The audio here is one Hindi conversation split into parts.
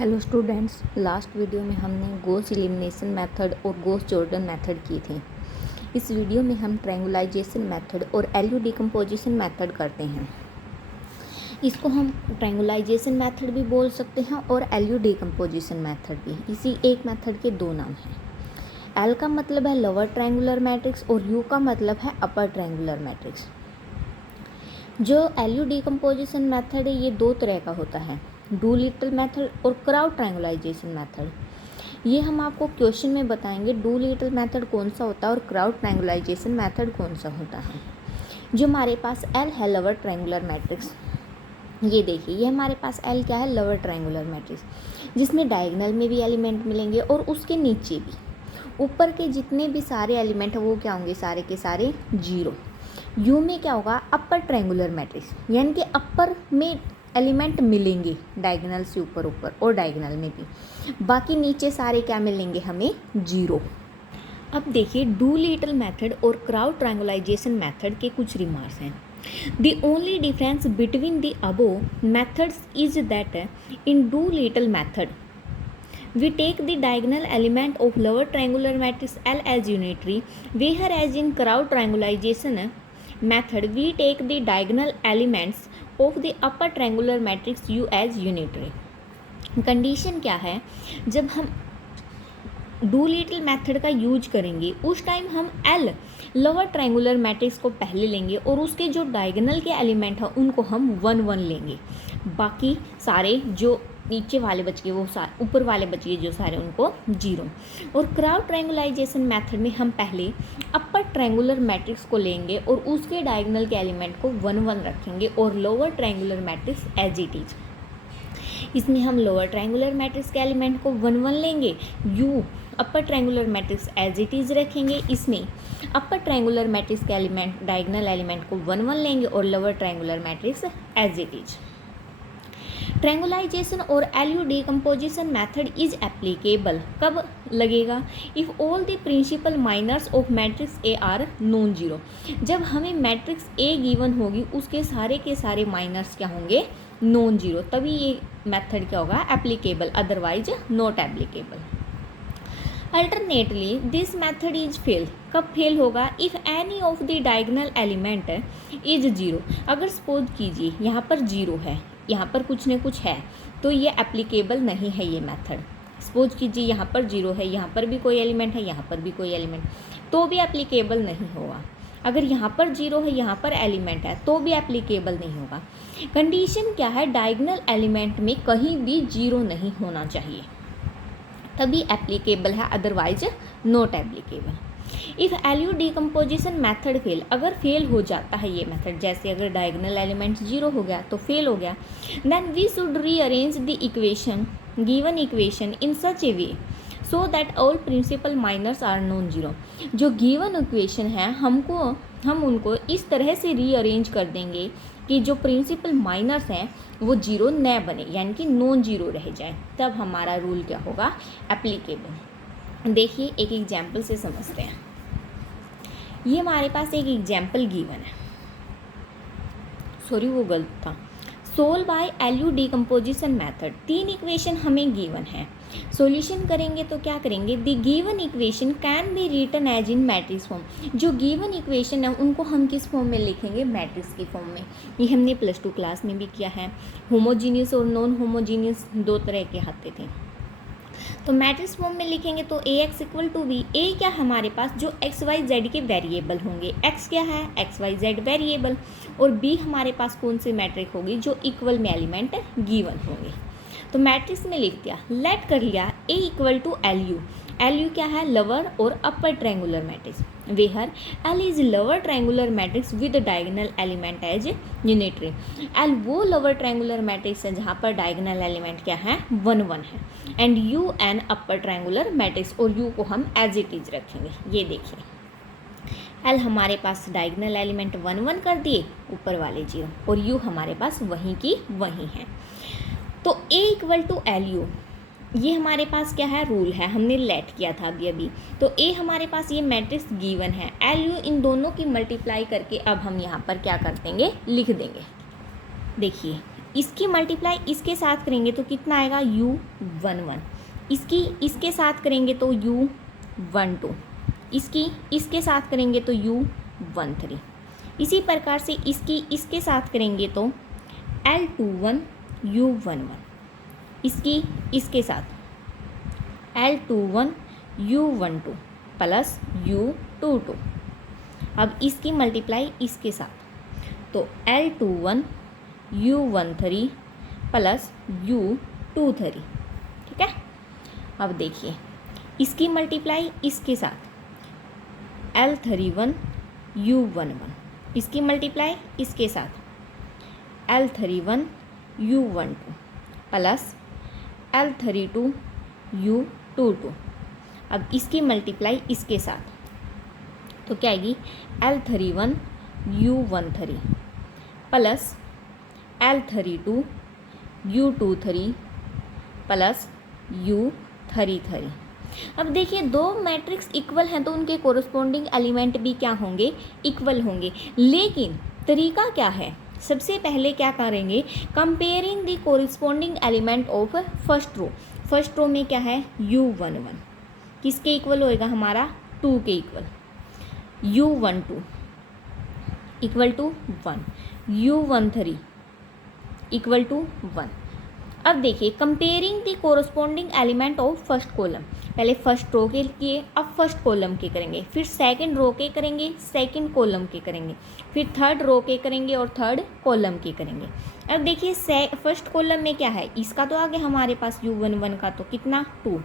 हेलो स्टूडेंट्स, लास्ट वीडियो में हमने गॉस एलिमिनेशन मेथड और गॉस जॉर्डन मेथड की थी। इस वीडियो में हम ट्रायंगुलाइजेशन मेथड और एलयू डिकम्पोजिशन मेथड करते हैं। इसको हम ट्रायंगुलाइजेशन मेथड भी बोल सकते हैं और एलयू डिकम्पोजिशन मेथड भी। इसी एक मेथड के दो नाम हैं। एल का मतलब है लोअर ट्रायंगुलर मैट्रिक्स और यू का मतलब है अपर ट्रायंगुलर मैट्रिक्स। जो एलयू डिकम्पोजिशन मेथड है ये दो तरह का होता है, डू-लिटल मेथड और क्राउड ट्रायंगुलाइजेशन मेथड। ये हम आपको क्वेश्चन में बताएंगे डू-लिटल मेथड कौन सा होता है और क्राउड ट्रायंगुलाइजेशन मेथड कौन सा होता है। जो हमारे पास एल है लोअर ट्रायंगुलर मैट्रिक्स, ये देखिए ये हमारे पास एल क्या है, लोअर ट्रायंगुलर मैट्रिक्स, जिसमें डायगोनल में भी एलिमेंट मिलेंगे और उसके नीचे भी। ऊपर के जितने भी सारे एलिमेंट हैं वो क्या होंगे, सारे के सारे जीरो। यू में क्या होगा, अपर ट्रायंगुलर मैट्रिक्स, यानी कि अपर में एलिमेंट मिलेंगे डायगोनल से ऊपर ऊपर और डायगोनल में भी, बाकी नीचे सारे क्या मिलेंगे हमें, जीरो। अब देखिए डू-लिटल मेथड और क्राउड ट्रायंगुलाइजेशन मेथड के कुछ रिमार्क्स हैं। The only difference between the above methods is that in do-little method we take the diagonal element of lower triangular matrix L as unitary, whereas in crowd triangulation method we take the diagonal elements of the upper triangular matrix U as unitary. Condition क्या है, जब हम डू-लिटल मेथड का यूज करेंगे उस टाइम हम एल लोअर ट्रायंगुलर मैट्रिक्स को पहले लेंगे और उसके जो डायगोनल के एलिमेंट हैं उनको हम 1 1 लेंगे, बाकी सारे जो नीचे वाले बच गए वो सारे ऊपर वाले बच गए जो सारे उनको जीरो। और क्राउड ट्रायंगुलाइजेशन मेथड में हम पहले अपर ट्रायंगुलर मैट्रिक्स को लेंगे और उसके डायगोनल के एलिमेंट को 1 1 रखेंगे और lower triangular matrix as it is. इसमें हम लोअर ट्रायंगुलर मैट्रिक्स के एलिमेंट को 1 1 लेंगे, U upper triangular matrix as it is रखेंगे। इसमें अपर ट्रायंगुलर मैट्रिक्स के एलिमेंट डायगोनल एलिमेंट को 1 1 लेंगे और lower triangular matrix as it is. Triangularization और LU decomposition method is applicable कब लगेगा, if all the principal minors of matrix A are non zero. जब हमें मैट्रिक्स ए गिवन होगी उसके सारे के सारे माइनर्स क्या होंगे, नॉन जीरो, तभी ये मेथड क्या होगा, applicable, otherwise not applicable. Alternately this method is fail, कब फेल होगा, if any of the diagonal element is zero. अगर सपोज कीजिए यहाँ पर जीरो है, यहाँ पर कुछ न कुछ है, तो ये एप्लीकेबल नहीं है ये मेथड। सपोज कीजिए यहाँ पर जीरो है, यहाँ पर भी कोई एलिमेंट है, यहाँ पर भी कोई एलिमेंट, तो भी एप्लीकेबल नहीं होगा। अगर यहाँ पर जीरो है, यहाँ पर एलिमेंट है, तो भी एप्लीकेबल नहीं होगा। कंडीशन क्या है, डायगोनल एलिमेंट में कहीं भी जीरो नहीं होना चाहिए, तभी एप्लीकेबल है, otherwise not applicable. If LU decomposition method fail, अगर फेल हो जाता है ये मेथड, जैसे अगर डायगोनल एलिमेंट जीरो हो गया तो फेल हो गया, then we should rearrange the equation, given equation in such a way so that all principal minors are non zero. जो गिवन इक्वेशन है हम उनको इस तरह से रीअरेंज कर देंगे कि जो प्रिंसिपल माइनर्स हैं वो जीरो न बने, यानी कि नॉन जीरो रह जाए, तब हमारा रूल क्या होगा, एप्लीकेबल। देखिए एक एग्जाम्पल से समझते हैं। ये हमारे पास एक एग्जाम्पल गिवन है, सॉरी वो गलत था, solve by LU decomposition method. 3 equation हमें गिवन है, सॉल्यूशन करेंगे तो क्या करेंगे, the given equation can be written as in matrix form. जो गिवन इक्वेशन है उनको हम किस फॉर्म में लिखेंगे, मैट्रिक्स की फॉर्म में। ये हमने +2 क्लास में भी किया है। होमोजीनियस और नॉन होमोजीनियस दो तरह के आते थे, तो मैट्रिक्स फॉर्म में लिखेंगे तो Ax = b। ए क्या हमारे पास, जो x y z के वेरिएबल होंगे, x क्या है, x y z वेरिएबल, और b हमारे पास कौन सी मैट्रिक्स होगी, जो इक्वल में एलिमेंट गिवन होंगे। तो मैट्रिक्स में लिख दिया, लेट कर लिया A = LU। LU क्या है, लोअर और upper triangular matrix, where L is lower triangular matrix with diagonal element as unitary. L वो लोअर ट्रायंगुलर मैट्रिक्स है जहाँ पर डायगोनल एलिमेंट क्या है, 1 1 है, and U N upper triangular matrix, और U को हम एज इट इज रखेंगे। ये देखिए L हमारे पास डायगोनल एलिमेंट 1 1 कर दिए, ऊपर वाले जीरो, और U हमारे पास वहीं की वहीं है। तो A = LU, ये हमारे पास क्या है, रूल है, हमने लेट किया था अभी। तो A हमारे पास ये मैट्रिक्स गिवन है, LU इन दोनों की मल्टीप्लाई करके अब हम यहाँ पर क्या कर देंगे, लिख देंगे। देखिए इसकी मल्टीप्लाई इसके साथ करेंगे तो कितना आएगा U11, इसकी इसके साथ करेंगे तो U12, इसकी इसके साथ करेंगे तो U13। इसी प्रकार से इसकी इसके साथ करेंगे तो L21 U11, इसकी इसके साथ L21 U12 प्लस U22। अब इसकी मल्टीप्लाई इसके साथ तो L21 U13 प्लस U23। ठीक है, अब देखिए इसकी मल्टीप्लाई इसके साथ L31 U11, इसकी मल्टीप्लाई इसके साथ L31 U12 plus L32 U22। अब इसकी मल्टीप्लाई इसके साथ तो क्या आएगी L31 U13 plus L32 U23 plus U33। अब देखिए दो मैट्रिक्स इक्वल हैं तो उनके कोरस्पॉन्डिंग एलिमेंट भी क्या होंगे, इक्वल होंगे। लेकिन तरीका क्या है, सबसे पहले क्या करेंगे, comparing the corresponding element of first row. First row में क्या है U11 किसके इक्वल होएगा हमारा 2 के equal, U12 equal to 1, U13 equal to 1। अब देखिए comparing the corresponding element of first column, पहले फर्स्ट रो के किए, अब फर्स्ट कॉलम के करेंगे, फिर सेकंड रो के करेंगे, सेकंड कॉलम के करेंगे, फिर थर्ड रो के करेंगे और थर्ड कॉलम के करेंगे। अब देखिए फर्स्ट कॉलम में क्या है, इसका तो आ गया हमारे पास U11 का तो कितना 2,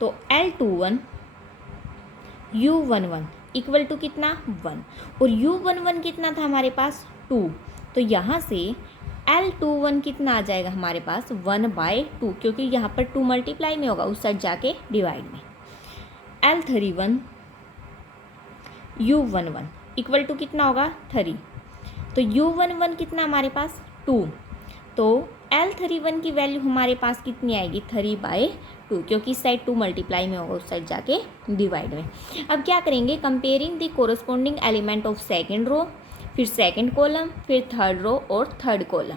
तो L21 U11 इक्वल टू कितना 1 और U11 कितना था हमारे पास 2, तो यहाँ से L21 कितना आ जाएगा हमारे पास 1/2, क्योंकि यहाँ पर 2 मल्टीप्लाई में होगा, उस साइड जाके डिवाइड में। L31 U11 इक्वल टू कितना होगा 3, तो U11 कितना हमारे पास 2, तो L31 की वैल्यू हमारे पास कितनी आएगी 3/2, क्योंकि इस साइड 2 मल्टीप्लाई में होगा, उस साइड जाके डिवाइड में। अब क्या करेंगे, comparing the corresponding element of second row, फिर सेकंड कॉलम, फिर थर्ड रो और थर्ड कॉलम।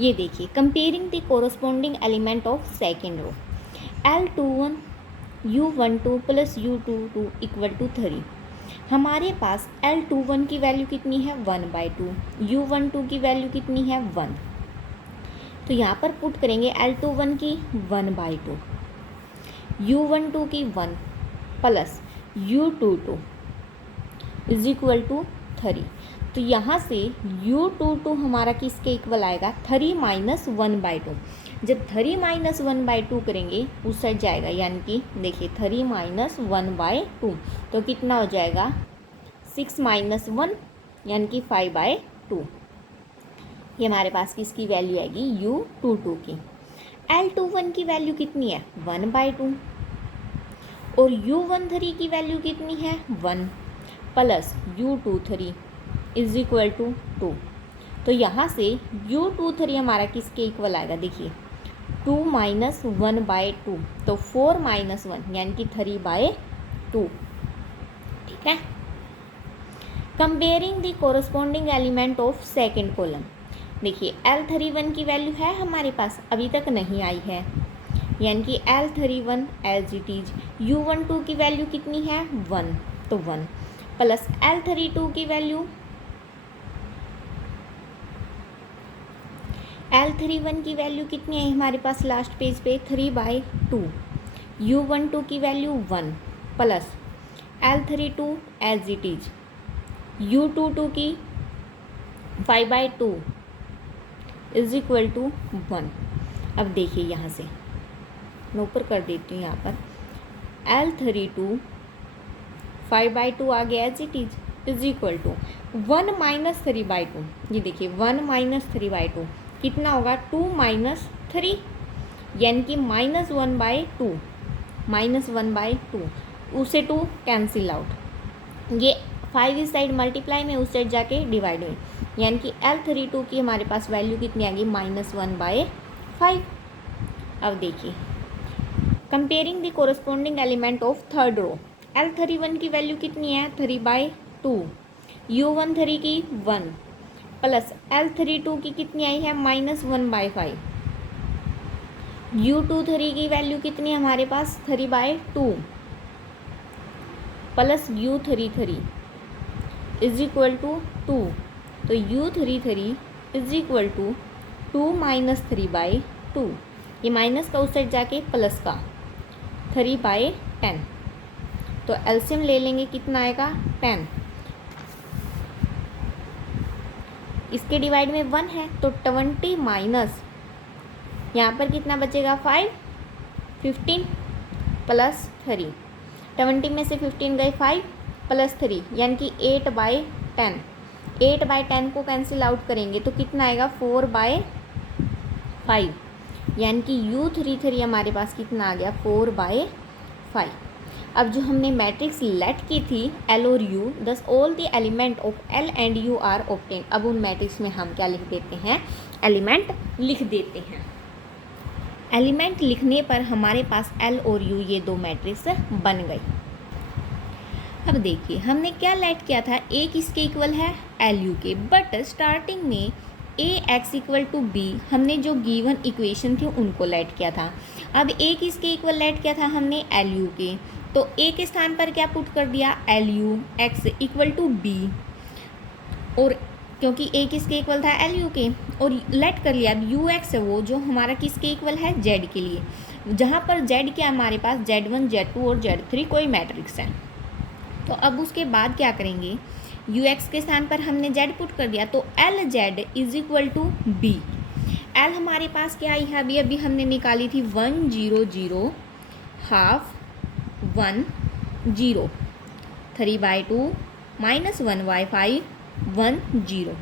ये देखिए comparing the corresponding element of second row, L21 U12 plus U22 equal to 3। हमारे पास L21 की वैल्यू कितनी है 1/2, U12 की वैल्यू कितनी है 1, तो यहाँ पर पुट करेंगे L21 की 1/2, U12 की 1 plus U22 is equal to 3। तो यहाँ से U22 हमारा किसके इक्वल आएगा 3 माइनस 1/2। जब 3 माइनस 1/2 करेंगे उस साइड जाएगा, यानी कि देखिए 3 माइनस 1/2 तो कितना हो जाएगा 6 माइनस 1 यानी कि 5/2। ये हमारे पास किसकी वैल्यू आएगी U22 की। L21 की वैल्यू कितनी है 1/2 और U13 की वैल्यू कितनी है 1 plus U23 is equal to 2। तो यहाँ से U23 हमारा किसके इक्वल आएगा, देखिए 2 माइनस 1/2 तो 4 माइनस 1 यानी कि 3/2। ठीक है, comparing the corresponding element of second column, देखिए L31 की वैल्यू है हमारे पास, अभी तक नहीं आई है, यानी कि L31 as it is. U12 की वैल्यू कितनी है 1 तो 1 प्लस L32 की वैल्यू, L31 की वैल्यू कितनी है हमारे पास लास्ट पेज पे 3/2, U12 की value 1 plus L32 as it is, U22 की 5/2 इज इक्वल टू 1। अब देखिए यहाँ से मैं ऊपर कर देती हूँ, यहाँ पर L32 5/2 आ गया as it is equal to 1 minus 3/2। ये देखिए 1 माइनस 3/2 कितना होगा 2 माइनस 3 यानी कि -1/2, -1/2 उसे 2 कैंसिल आउट, ये 5 इस साइड मल्टीप्लाई में उस साइड जाके डिवाइड में, यानी कि L32 की हमारे पास वैल्यू कितनी आ गई -1/5। अब देखिए comparing the corresponding element of third row, L31 की वैल्यू कितनी है 3/2, U13 की 1 प्लस L32 की कितनी आई है -1/5। U23 की वैल्यू कितनी है हमारे पास 3/2 plus U33 is equal to 2। तो U33 इज इक्वल टू 2 - 3/2। ये माइनस का उस साइड जाके प्लस का 3/10। तो एलसीएम ले लेंगे, कितना आएगा 10। इसके डिवाइड में 1 है तो 20 माइनस यहाँ पर कितना बचेगा 5, 15 प्लस 3। 20 में से 15 गए 5 प्लस 3 यानी कि 8/10। 8/10 को कैंसिल आउट करेंगे तो कितना आएगा 4/5 यानी कि U33 हमारे पास कितना आ गया 4/5। अब जो हमने मैट्रिक्स लेट की थी L और U, thus all the element of L and U are obtain. अब उन मैट्रिक्स में हम क्या लिख देते हैं, एलिमेंट लिख देते हैं। एलिमेंट लिखने पर हमारे पास L और U ये दो मैट्रिक्स बन गई। अब देखिए हमने क्या लेट किया था, A किसके इक्वल है LU के, बट स्टार्टिंग में AX इक्वल टू B हमने जो गिवन इक्वेशन थी उनको लेट किया था। अब A किसके इक्वल लेट किया था हमने LU के, तो A के स्थान पर क्या पुट कर दिया LU X equal to B, और क्योंकि A किसके इक्वल था LU के और लेट कर लिया। अब UX है वो जो हमारा किसके इक्वल है Z के लिए, जहाँ पर Z क्या हमारे पास Z1 Z2 और Z3 कोई मैट्रिक्स है। तो अब उसके बाद क्या करेंगे, UX के स्थान पर हमने Z पुट कर दिया तो LZ is equal to B। L हमारे पास क्या आई है अभी हमने निकाली थी 1 0 0 हाफ 1 0 3/2 -1/5 1 0,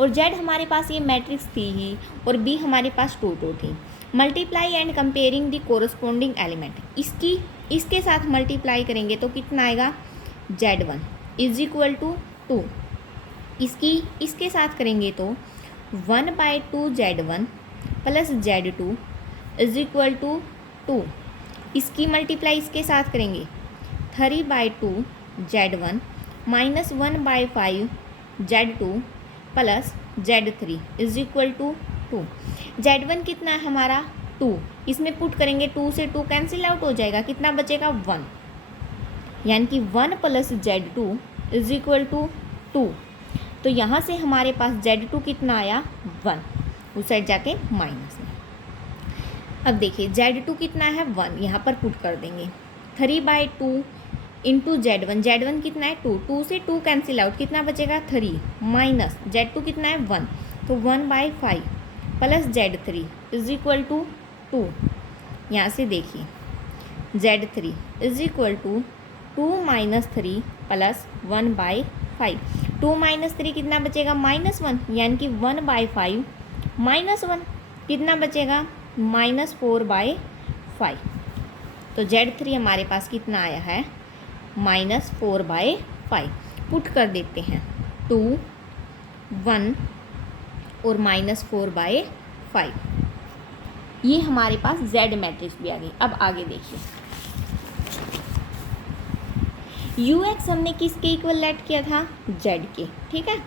और Z हमारे पास ये मैट्रिक्स थी ही और B हमारे पास 2 2 थी। Multiply and comparing the corresponding element, इसके साथ मल्टीप्लाई करेंगे तो कितना आएगा Z1 इज इक्वल टू 2। इसके साथ करेंगे तो 1/2 Z1 plus Z2 is equal to 2। इसकी मल्टीप्लाई इसके साथ करेंगे 3/2 Z1 minus 1/5 Z2 plus Z3 is equal to 2। Z1 कितना है हमारा 2, इसमें पुट करेंगे 2 से 2 कैंसिल आउट हो जाएगा, कितना बचेगा 1, यानी कि 1 plus Z2 is equal to 2। तो यहाँ से हमारे पास Z2 कितना आया 1, उस साइड जाके माइनस में। अब देखिए Z2 कितना है 1, यहाँ पर पुट कर देंगे 3/2 इंटू Z1 कितना है 2, 2 से 2 कैंसिल आउट, कितना बचेगा 3 माइनस Z2 कितना है 1, तो 1/5 plus Z3 is equal to 2। यहाँ से देखिए Z3 is equal to 2 - 3 plus 1/5। 2 - 3 कितना बचेगा -1, यानी कि 1/5 -1 कितना बचेगा -4/5। तो Z3 हमारे पास कितना आया है -4/5। पुट कर देते हैं 2 1 और -4/5। ये हमारे पास Z मैट्रिक्स भी आ गई। अब आगे देखिए UX हमने किसके इक्वल लेट किया था Z के, ठीक है।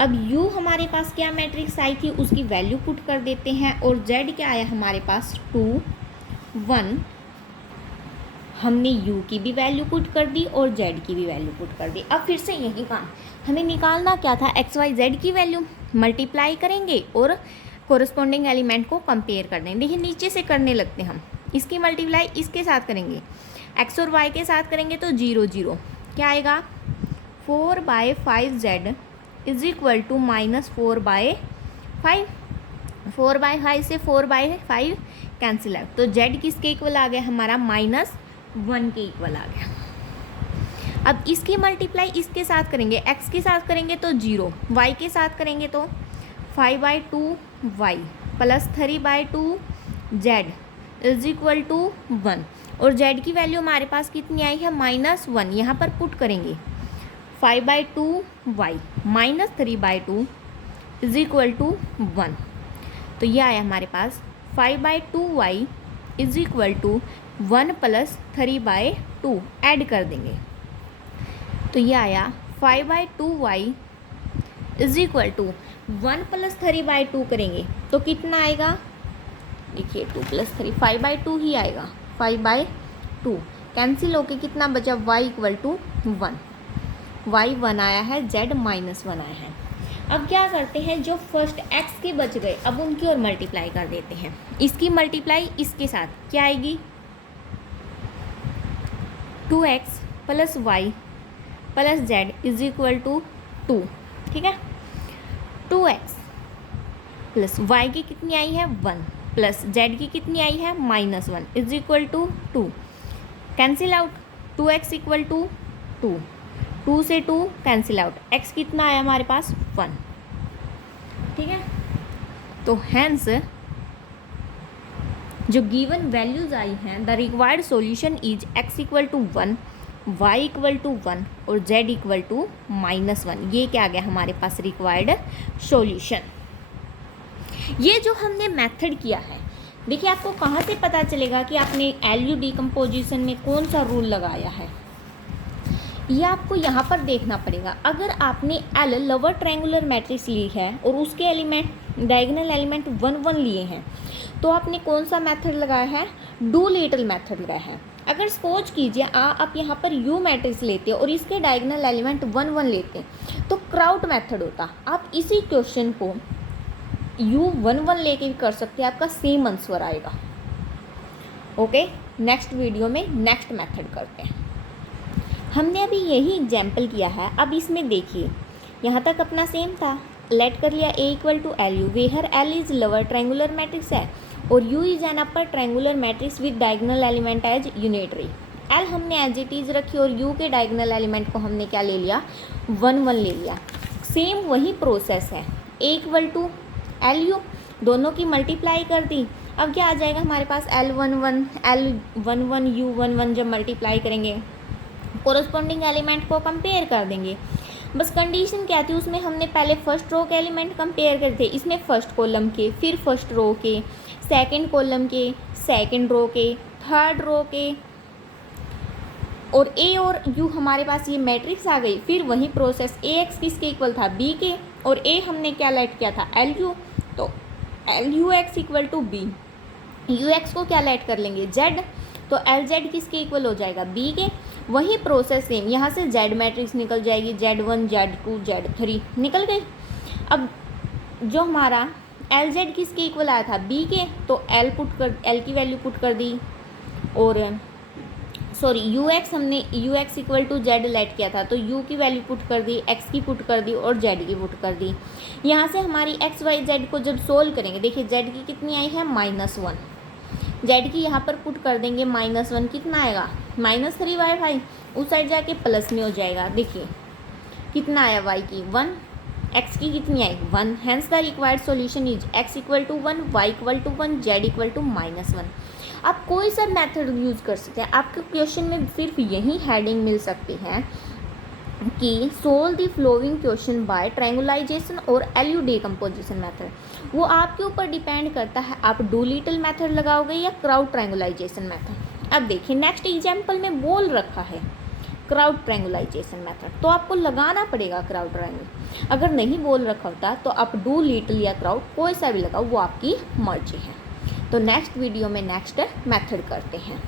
अब U हमारे पास क्या मैट्रिक्स आई थी उसकी वैल्यू पुट कर देते हैं, और Z क्या आया हमारे पास 2 1। हमने U की भी वैल्यू पुट कर दी और Z की भी वैल्यू पुट कर दी। अब फिर से यही काम हमें निकालना क्या था, XYZ की वैल्यू मल्टीप्लाई करेंगे और कोरस्पोंडिंग एलिमेंट को कंपेयर कर देंगे। देखिए नीचे से करने लगते हैं हम, इसकी मल्टीप्लाई इसके साथ करेंगे, X और Y के साथ करेंगे तो 0 0 क्या आएगा 4/5Z इज इक्वल टू -4/5। 4/5 से 4/5 कैंसिल आउट, तो Z किसके इक्वल आ गया हमारा -1 के इक्वल आ गया। अब इसकी मल्टीप्लाई इसके साथ करेंगे, X के साथ करेंगे तो 0, Y के साथ करेंगे तो 5/2Y plus 3/2Z is equal to 1, और Z की वैल्यू हमारे पास कितनी आई है -1। यहाँ पर पुट करेंगे 5/2Y minus 3/2 is equal to 1। तो ये आया हमारे पास 5/2Y is equal to 1 plus 3/2 add कर देंगे, तो ये आया 5/2Y इज इक्वल टू 1 + 3/2 करेंगे तो कितना आएगा, देखिए 2 + 3 5/2 ही आएगा, 5/2 कैंसिल होके कितना बचा, y इक्वल टू 1, y 1 आया है, z -1 आया है। अब क्या करते हैं, जो फर्स्ट x के बच गए अब उनकी और मल्टीप्लाई कर देते हैं। इसकी मल्टीप्लाई इसके साथ क्या आएगी, 2x + y + z is equal to 2, ठीक है। 2x + y की कितनी आई है 1 + z की कितनी आई है -1 is equal to 2, cancel out, 2x equal to 2, 2 से 2 कैंसिल आउट, x कितना आया हमारे पास 1, ठीक है। तो हैंस जो गिवन वैल्यूज आई हैं, the required solution is x equal to 1, y equal to 1 और z इक्वल टू -1। ये क्या आ गया हमारे पास रिक्वायर्ड सॉल्यूशन। ये जो हमने मेथड किया है, देखिए आपको कहाँ से पता चलेगा कि आपने एलयू डिकम्पोजिशन में कौन सा रूल लगाया है, ये आपको यहाँ पर देखना पड़ेगा। अगर आपने एल लोअर ट्रायंगुलर मैट्रिक्स ली है और उसके एलिमेंट डायगोनल एलिमेंट 1 1 लिए हैं, तो आपने कौन सा मेथड लगाया है, डूलिटल मेथड लगाया है। अगर सपोज कीजिए आप यहाँ पर यू मैट्रिक्स लेते और इसके डायगोनल एलिमेंट 1 1 लेते तो क्राउट मेथड होता। आप इसी क्वेश्चन को यू 1 1 लेके भी कर सकते हैं, आपका सेम आंसर आएगा। ओके, नेक्स्ट वीडियो में नेक्स्ट मेथड करते हैं। हमने अभी यही एग्जाम्पल किया है। अब इसमें देखिए यहाँ तक अपना सेम था, लेट कर लिया a equal to L U, where L is lower triangular matrix है और u is an upper triangular matrix with diagonal element as unitary. L हमने एज इट इज रखी और u के डायगोनल एलिमेंट को हमने क्या ले लिया 1 1 ले लिया। सेम वही प्रोसेस है, a equal to L U, दोनों की मल्टीप्लाई कर दी। अब क्या आ जाएगा हमारे पास L11 L11 U11, जब मल्टीप्लाई करेंगे कोरस्पॉन्डिंग एलिमेंट को कंपेयर कर देंगे। बस कंडीशन क्या थी उसमें, हमने पहले फर्स्ट रो के एलिमेंट कंपेयर करे थे, इसमें फर्स्ट कॉलम के, फिर फर्स्ट रो के, सेकंड कॉलम के, सेकंड रो के, थर्ड रो के, और ए और यू हमारे पास ये मैट्रिक्स आ गई। फिर वही प्रोसेस ए एक्स किसके इक्वल था बी के, और ए हमने क्या लेट किया था एल यू, तो L U X equal to B, U X को क्या लेट कर लेंगे जेड, तो एल जेड किसके इक्वल हो जाएगा बी के। वही प्रोसेस सेम, यहाँ से जेड मैट्रिक्स निकल जाएगी, Z1 Z2 Z3 निकल गई। अब जो हमारा एल जेड किसके इक्वल आया था बी के, तो एल की वैल्यू पुट कर दी, और सॉरी यू एक्स हमने U X equal to Z let किया था, तो यू की वैल्यू पुट कर दी, एक्स की पुट कर दी और जेड की पुट कर दी। यहाँ से हमारी एक्स वाई जेड को जब सोल्व करेंगे, देखिए जेड की कितनी आई है -1, जेड की यहाँ पर पुट कर देंगे -1, कितना आएगा -3/5, उस साइड जाके प्लस में हो जाएगा। देखिए कितना आया y की 1, x की कितनी आई 1, hence the required solution is x equal to 1, y equal to 1, z equal to -1। आप कोई सा मेथड यूज़ कर सकते हैं, आपके क्वेश्चन में सिर्फ यही हेडिंग मिल सकती है कि solve the following question by triangularization और एलयू डिकम्पोजिशन मेथड। वो आपके ऊपर डिपेंड करता है आप डूलिटल मेथड लगाओगे या क्राउड ट्रायंगुलाइजेशन मेथड। अब देखिए नेक्स्ट एग्जाम्पल में बोल रखा है क्राउड ट्रायंगुलाइजेशन मेथड, तो आपको लगाना पड़ेगा क्राउड ट्रायंगल। अगर नहीं बोल रखा होता तो आप डूलिटल या क्राउड कोई सा भी लगाओ, वो आपकी मर्जी है। तो नेक्स्ट वीडियो में नेक्स्ट मेथड करते हैं।